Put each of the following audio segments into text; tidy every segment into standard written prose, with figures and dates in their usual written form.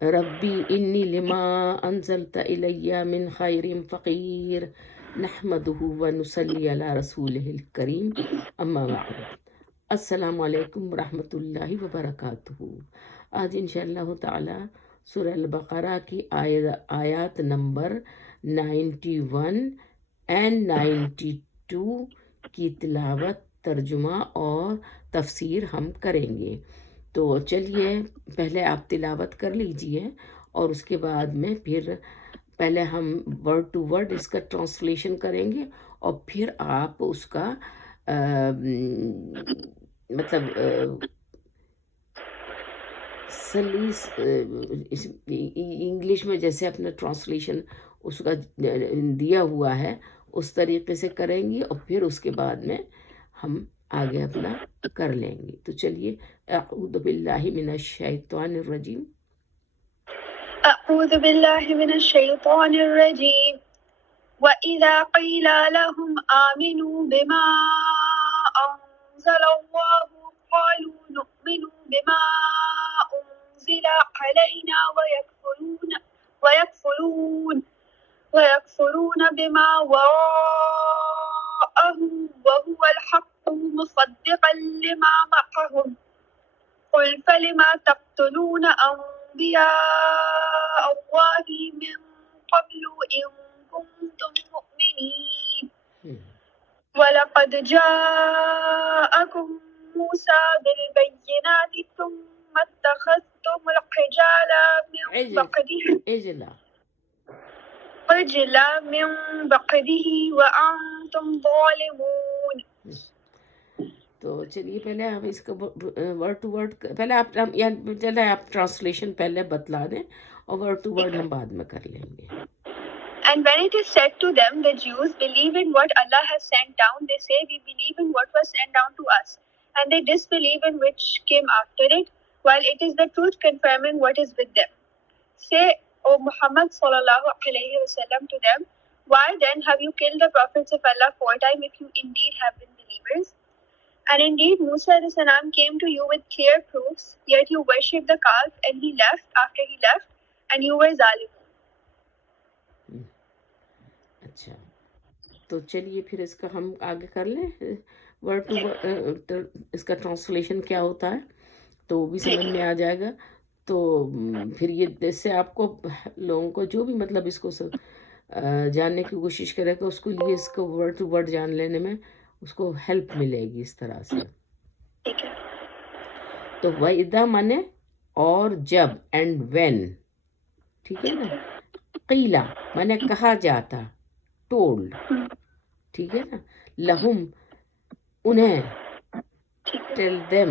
ربی انی لما انزلت الیہ من خیر فقیر نحمدہ ونصلی علی رسولہ الکریم اما بعد۔ السلام علیکم ورحمۃ اللہ وبرکاتہ۔ آج انشاءاللہ تعالی سورہ البقرہ کی آیات نمبر 91 اینڈ 92 کی تلاوت، ترجمہ اور تفسیر ہم کریں گے۔ تو چلیے پہلے آپ تلاوت کر لیجئے اور اس کے بعد میں پھر پہلے ہم ورڈ ٹو ورڈ اس کا ٹرانسلیشن کریں گے اور پھر آپ اس کا مطلب سلیس انگلش میں جیسے اپنا ٹرانسلیشن اس کا دیا ہوا ہے اس طریقے سے کریں گی، اور پھر اس کے بعد میں ہم آگے اپنا کر لیں گے۔ تو چلیے، اعوذ باللہ من الشیطان الرجیم۔ أعوذ بالله من الشيطان الرجيم وإذا قيل لهم آمنوا بما أنزل الله قالوا نؤمن بما أنزل علينا ويكفرون بما وراءه وهو الحق مصدقا لما معهم قل فلما تقتلون أنبياء الله من قبل إن كنتم مؤمنين ولقد جاءكم موسى بالبينات ثم اتخذتم العجل من بعده وأنتم ظالمون۔ تو چلیے پہلے ہم اس کا ورڈ ٹو ورڈ پہلے آپ چلے آپ ٹرانسلیشن پہلے بتلا دیں اور ورڈ ٹو ورڈ ہم بعد میں کر لیں گے۔ And when it is said to them, the Jews believe in what Allah has sent down, they say we believe in what was sent down to us, and they disbelieve in which came after it, while it is the truth confirming what is with them. Say, O Muhammad sallallahu alayhi wasallam, to them, why then have you killed the prophets of Allah foretime if you indeed have been believers? And indeed Musa alayhi salam came to you with clear proofs, yet you worshipped the calf, and he left after he left, and you were zalimun. اچھا، تو چلیے پھر اس کا ہم آگے کر لیں word to word, اس کا ٹرانسلیشن کیا ہوتا ہے تو وہ بھی سمجھ میں آ جائے گا۔ تو پھر یہ اس سے آپ کو لوگوں کو جو بھی مطلب اس کو جاننے کی کوشش کرے گا اس کو لیے اس کو ورڈ ٹو ورڈ جان لینے میں اس کو ہیلپ ملے گی اس طرح سے۔ تو وَإِذَا مانے اور جب، اینڈ وین، ٹھیک ہے نا۔ قیلا مانے کہا جاتا، ٹولڈ، ٹھیک ہے نا۔ لہم انہیں، ٹیل دیم،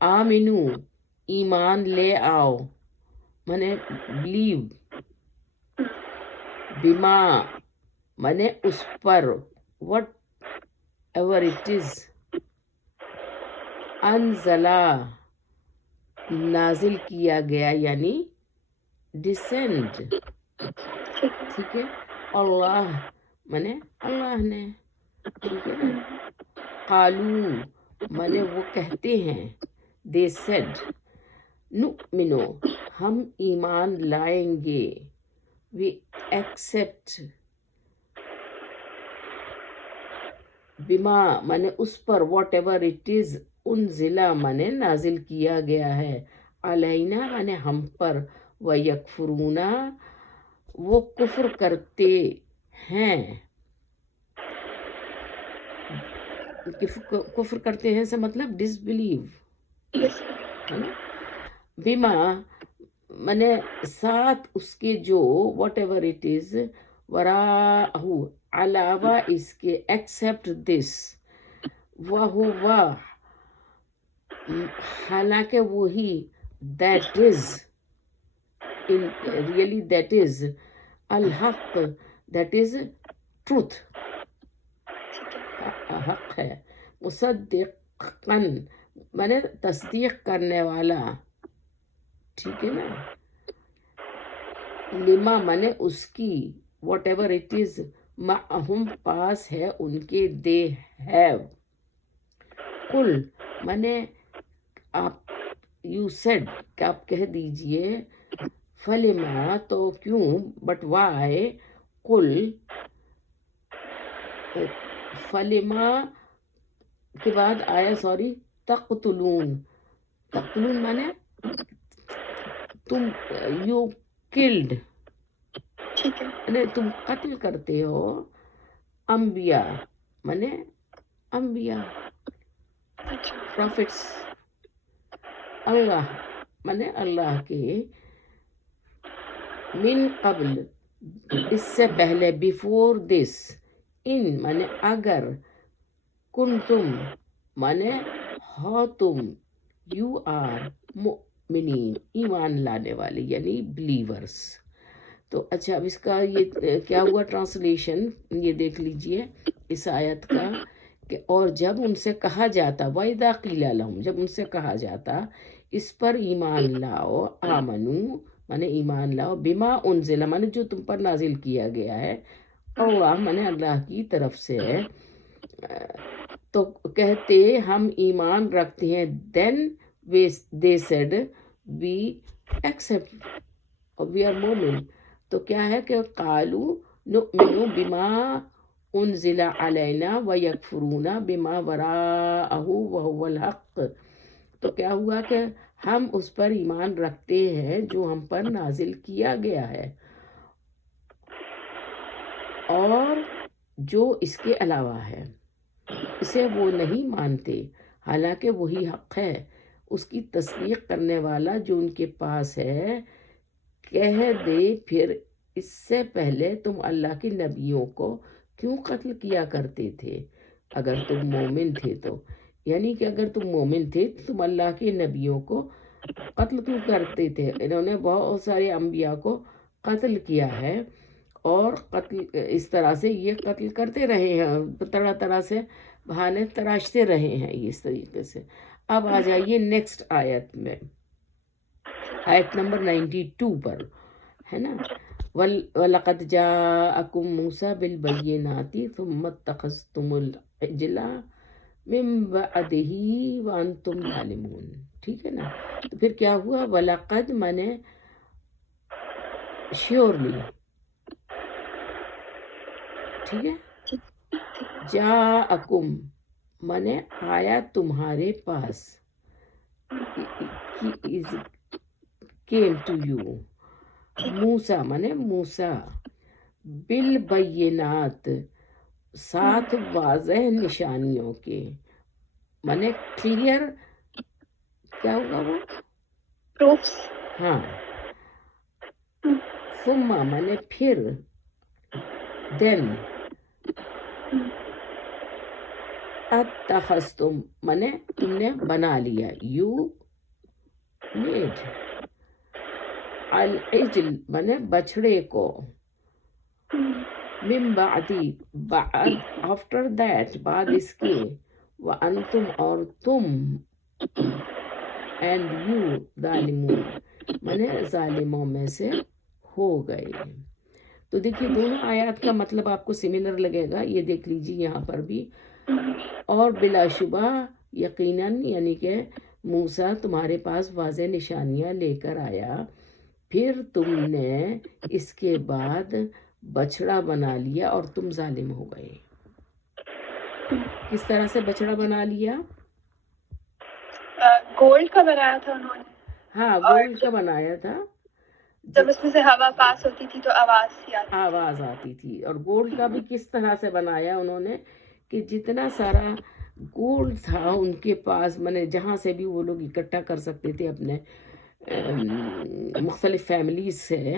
آمنو ایمان لے آؤ مانے بلیو، بما مانے اس پر، وٹ ایور اٹ از، انزلا نازل کیا گیا یعنی ڈسینڈ، ٹھیک ہے۔ اللہ مانے اللہ نے، ٹھیک ہے نا۔ قالو مانے وہ کہتے ہیں، دے سیڈ، نؤمنو ہم ایمان لائیں گے، وی ایکسپٹ، بما مانے اس پر، واٹ ایور اٹ از، انزلا مانے نازل کیا گیا ہے، علینا مانے ہم پر، ویکفرون وہ کفر کرتے ہیں، کفر کرتے ہیں سے مطلب ڈس بلیو ہے نا۔ بما مانے ساتھ اس کے جو، واٹ ایور اٹ از، وراءہ علاوہ اس کے، ایکسپٹ دس، وہو حالانکہ وہی، that is really that is ul Haq, that is truth، حق ہے۔ مصدقاً مانے تصدیق کرنے والا، ٹھیک ہے نا۔ لما مانے اس کی، واٹ ایور اٹ از، معہم پاس ہے ان کے، دے ہیو، قل مانے آپ یو سیڈ کہ آپ کہہ دیجئے فلما تو کیوں بٹ وائی قل فلما کے بعد آیا تقتلون مانے تم یو کلڈ ٹھیک ہے. یعنی تم قتل کرتے ہو انبیاء مانے انبیاء اچھا. پروفٹس اللہ مانے اللہ کے من قبل اس سے پہلے بیفور دس ان مانے اگر کنتم مانے ہو تم یو آر مؤمنین ایمان لانے والے یعنی بلیورس. تو اچھا اب اس کا یہ کیا ہوا ٹرانسلیشن یہ دیکھ لیجئے اس آیت کا کہ اور جب ان سے کہا جاتا وَإِذَا قِيلَ لَهُمْ جب ان سے کہا جاتا اس پر ایمان لاؤ آمنو مانے ایمان لاؤ بما انزل مانے جو تم پر نازل کیا گیا ہے اللہ مانے اللہ کی طرف سے تو کہتے ہم ایمان رکھتے ہیں then they said we accept we are مومن. تو کیا ہے کہ قالوا نؤمن بما انزل علینا ویکفرون بما وراءہ وهو الحق. تو کیا ہوا کہ ہم اس پر ایمان رکھتے ہیں جو ہم پر نازل کیا گیا ہے اور جو اس کے علاوہ ہے اسے وہ نہیں مانتے حالانکہ وہی حق ہے. اس کی تصدیق کرنے والا جو ان کے پاس ہے کہہ دے پھر اس سے پہلے تم اللہ کے نبیوں کو کیوں قتل کیا کرتے تھے اگر تم مومن تھے تو یعنی کہ اگر تم مومن تھے تو تم اللہ کے نبیوں کو قتل کیوں کرتے تھے. انہوں نے بہت سارے انبیاء کو قتل کیا ہے اور قتل اس طرح سے یہ قتل کرتے رہے ہیں طرح طرح سے بہانے تراشتے رہے ہیں اس طریقے سے. اب آ جائیے نیکسٹ آیت میں آیت نمبر 92 پر ہے نا وَلَقَدْ جَاءَكُم مُوسَىٰ بِالْبَيِّنَاتِ ثُمَّ اتَّخَذْتُمُ الْعِجْلَ مِن بَعْدِهِ وَأَنْتُمْ ظَالِمُونَ. ٹھیک ہے نا. تو پھر کیا ہوا وَلَقَدْ مانے شیورلی ٹھیک ہے جاءکم مانے آیا تمہارے پاس came to you موسیٰ مانے موسیٰ بالبینات ساتھ واضح نشانیوں کے مانے کلیئر کیا ہوگا وہ proofs. ہاں ثم مانے پھر دین اتخذتم مانے تم نے بنا لیا یو میڈ العجل مانے بچڑے کو من بعدی بعد آفٹر دیٹ بعد اس کے وانتم اور تم اینڈ یو ظالمون مانے ظالموں میں سے ہو گئے. تو دیکھیے دونوں آیات کا مطلب آپ کو سملر لگے گا یہ دیکھ لیجیے یہاں پر بھی. اور بلا شبہ یقیناً یعنی کہ موسیٰ تمہارے پاس واضح نشانیاں لے کر آیا پھر تم نے اس کے بعد بچڑا بنا لیا اور تم ظالم ہو گئے. کس طرح سے بچڑا بنا لیا؟ گولڈ کا بنایا تھا انہوں نے. ہاں گولڈ کا بنایا تھا. جب اس میں سے ہوا پاس ہوتی تھی تو آواز آتی تھی. اور گولڈ کا بھی کس طرح سے بنایا انہوں نے کہ جتنا سارا گولڈ تھا ان کے پاس مانے جہاں سے بھی وہ لوگ اکٹھا کر سکتے تھے اپنے مختلف فیملیز سے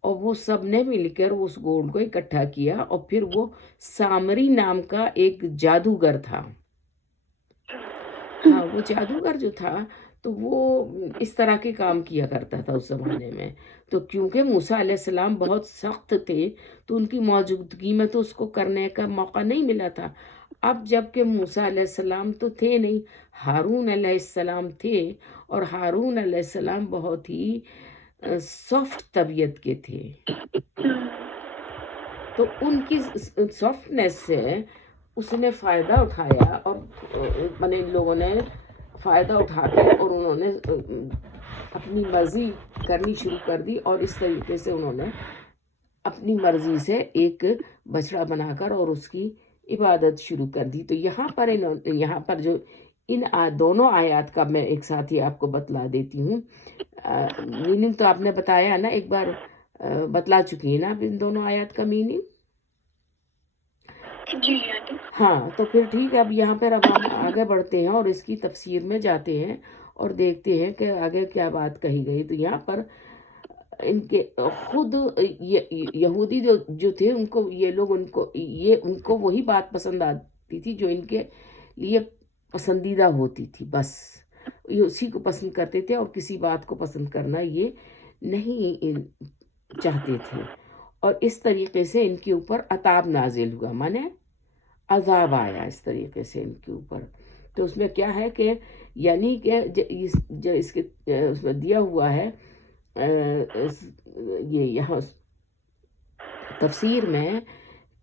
اور وہ سب نے مل کر اس گولڈ کو اکٹھا کیا. اور پھر وہ سامری نام کا ایک جادوگر تھا. ہاں وہ جادوگر جو تھا تو وہ اس طرح کے کام کیا کرتا تھا اس زمانے میں. تو کیونکہ موسیٰ علیہ السلام بہت سخت تھے تو ان کی موجودگی میں تو اس کو کرنے کا موقع نہیں ملا تھا. اب جب کہ موسیٰ علیہ السلام تو تھے نہیں ہارون علیہ السلام تھے اور ہارون علیہ السلام بہت ہی سافٹ طبیعت کے تھے. تو ان کی سافٹنیس سے اس نے فائدہ اٹھایا اور ان لوگوں نے فائدہ اٹھا کے اور انہوں نے اپنی مرضی کرنی شروع کر دی، اور اس طریقے سے انہوں نے اپنی مرضی سے ایک بچڑا بنا کر اور اس کی عبادت شروع کر دی۔ تو یہاں پر جو ان دونوں آیات کا میں ایک ساتھ ہی آپ کو بتلا دیتی ہوں۔ میننگ تو آپ نے بتایا نا، ایک بار بتلا چکی ہیں نا آپ ان دونوں آیات کا میننگ؟ جی آنٹی۔ ہاں تو پھر ٹھیک ہے، اب یہاں پر اب ہم آگے بڑھتے ہیں اور اس کی تفسیر میں جاتے ہیں اور دیکھتے ہیں کہ آگے کیا بات کہی گئی۔ تو یہاں پر ان کے خود یہودی جو تھے، ان کو وہی بات پسند آتی تھی جو ان کے لیے پسندیدہ ہوتی تھی، بس یہ اسی کو پسند کرتے تھے، اور کسی بات کو پسند کرنا یہ نہیں چاہتے تھے۔ اور اس طریقے سے ان کے اوپر عذاب نازل ہوا، مانے عذاب آیا اس طریقے سے ان کے اوپر۔ تو اس میں کیا ہے کہ یعنی کہ جو اس میں دیا ہوا ہے، یہ یہاں تفسیر میں،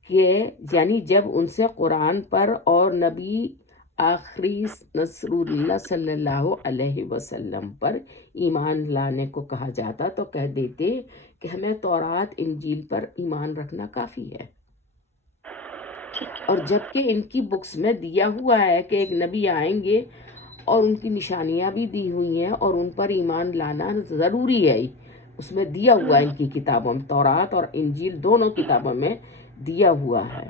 کہ یعنی جب ان سے قرآن پر اور نبی آخری رسول اللہ صلی اللہ علیہ وسلم پر ایمان لانے کو کہا جاتا تو کہہ دیتے کہ ہمیں تورات انجیل پر ایمان رکھنا کافی ہے، اور جبکہ ان کی بکس میں دیا ہوا ہے کہ ایک نبی آئیں گے اور ان کی نشانیاں بھی دی ہوئی ہیں اور ان پر ایمان لانا ضروری ہے، اس میں دیا ہوا ہے، ان کی کتابوں میں تورات اور انجیل دونوں کتابوں میں دیا ہوا ہے۔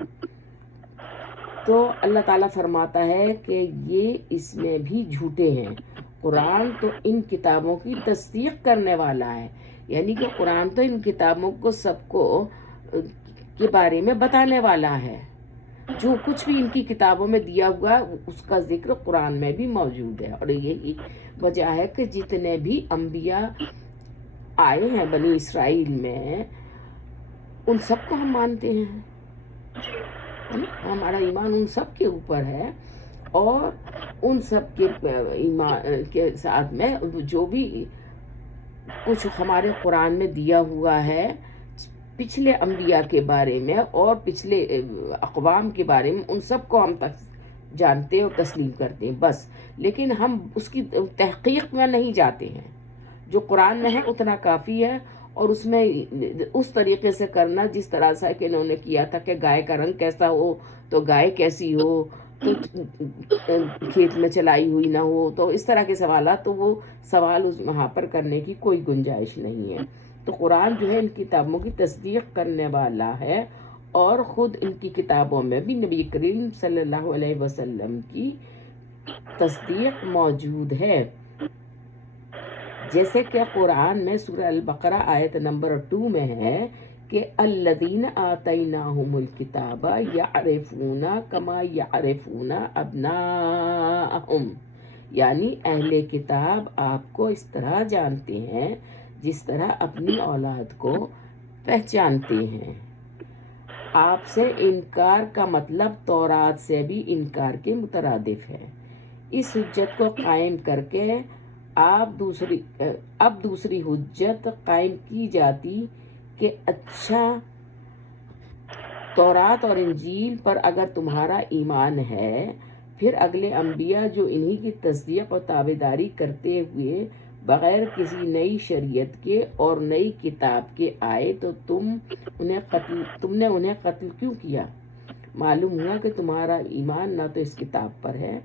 تو اللہ تعالیٰ فرماتا ہے کہ یہ اس میں بھی جھوٹے ہیں، قرآن تو ان کتابوں کی تصدیق کرنے والا ہے، یعنی کہ قرآن تو ان کتابوں کو سب کو کے بارے میں بتانے والا ہے، جو کچھ بھی ان کی کتابوں میں دیا ہوا اس کا ذکر قرآن میں بھی موجود ہے۔ اور یہی وجہ ہے کہ جتنے بھی انبیاء آئے ہیں بنی اسرائیل میں، ان سب کو ہم مانتے ہیں، ہمارا ایمان ان سب کے اوپر ہے، اور ان سب کے ایمان کے ساتھ میں جو بھی کچھ ہمارے قرآن میں دیا ہوا ہے پچھلے انبیاء کے بارے میں اور پچھلے اقوام کے بارے میں، ان سب کو ہم جانتے اور تسلیم کرتے ہیں بس، لیکن ہم اس کی تحقیق میں نہیں جاتے ہیں۔ جو قرآن میں ہے اتنا کافی ہے، اور اس میں اس طریقے سے کرنا جس طرح سے کہ انہوں نے کیا تھا کہ گائے کا رنگ کیسا ہو تو گائے کیسی ہو، تو کھیت میں چلائی ہوئی نہ ہو، تو اس طرح کے سوالات، تو وہ سوال وہاں پر کرنے کی کوئی گنجائش نہیں ہے۔ تو قرآن جو ہے ان کتابوں کی تصدیق کرنے والا ہے، اور خود ان کی کتابوں میں بھی نبی کریم صلی اللہ علیہ وسلم کی تصدیق موجود ہے، جیسے کہ قرآن میں سورہ البقرہ آیت نمبر 2 میں ہے کہ الذین آتیناہم الکتاب یعرفون کما یعرفون ابناءہم، یعنی اہل کتاب آپ کو اس طرح جانتے ہیں جس طرح اپنی اولاد کو پہچانتے ہیں۔ آپ سے انکار کا مطلب تورات سے بھی انکار کے مترادف ہے۔ اس حجت کو قائم کر کے اب دوسری حجت قائم کی جاتی کہ اچھا، تورات اور انجیل پر اگر تمہارا ایمان ہے، پھر اگلے انبیاء جو انہی کی تصدیق اور تابعداری کرتے ہوئے بغیر کسی نئی شریعت کے اور نئی کتاب کے آئے تو تم نے انہیں قتل کیوں کیا؟ معلوم ہوا کہ تمہارا ایمان نہ تو اس کتاب پر ہے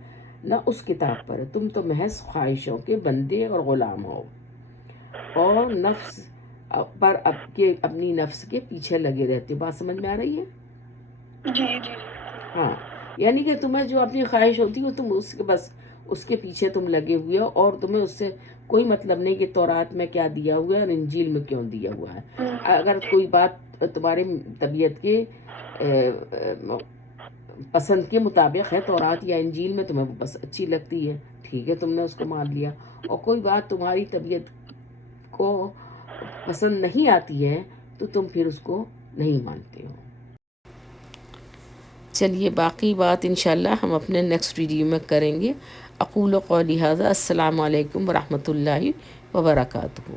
نہ اس کتاب پر ہے، تم تو محض خواہشوں کے بندے اور غلام ہو، اور نفس پر اپنی نفس کے پیچھے لگے رہتے ہو۔ بات سمجھ میں آ رہی ہے؟ جی جی۔ ہاں، یعنی کہ تمہیں جو اپنی خواہش ہوتی ہے تم اس کے پیچھے تم لگے ہوئے ہو، اور تمہیں اس سے کوئی مطلب نہیں کہ تورات میں کیا دیا ہوا ہے اور انجیل میں کیوں دیا ہوا ہے۔ اگر کوئی بات تمہارے طبیعت کے پسند کے مطابق ہے تورات یا انجیل میں، تمہیں وہ بس اچھی لگتی ہے، ٹھیک ہے، تم نے اس کو مان لیا، اور کوئی بات تمہاری طبیعت کو پسند نہیں آتی ہے تو تم پھر اس کو نہیں مانتے ہو۔ چلیے باقی بات انشاءاللہ ہم اپنے نیکسٹ ویڈیو میں کریں گے۔ اقول قولی ھذا، السلام علیکم ورحمۃ اللہ وبرکاتہ۔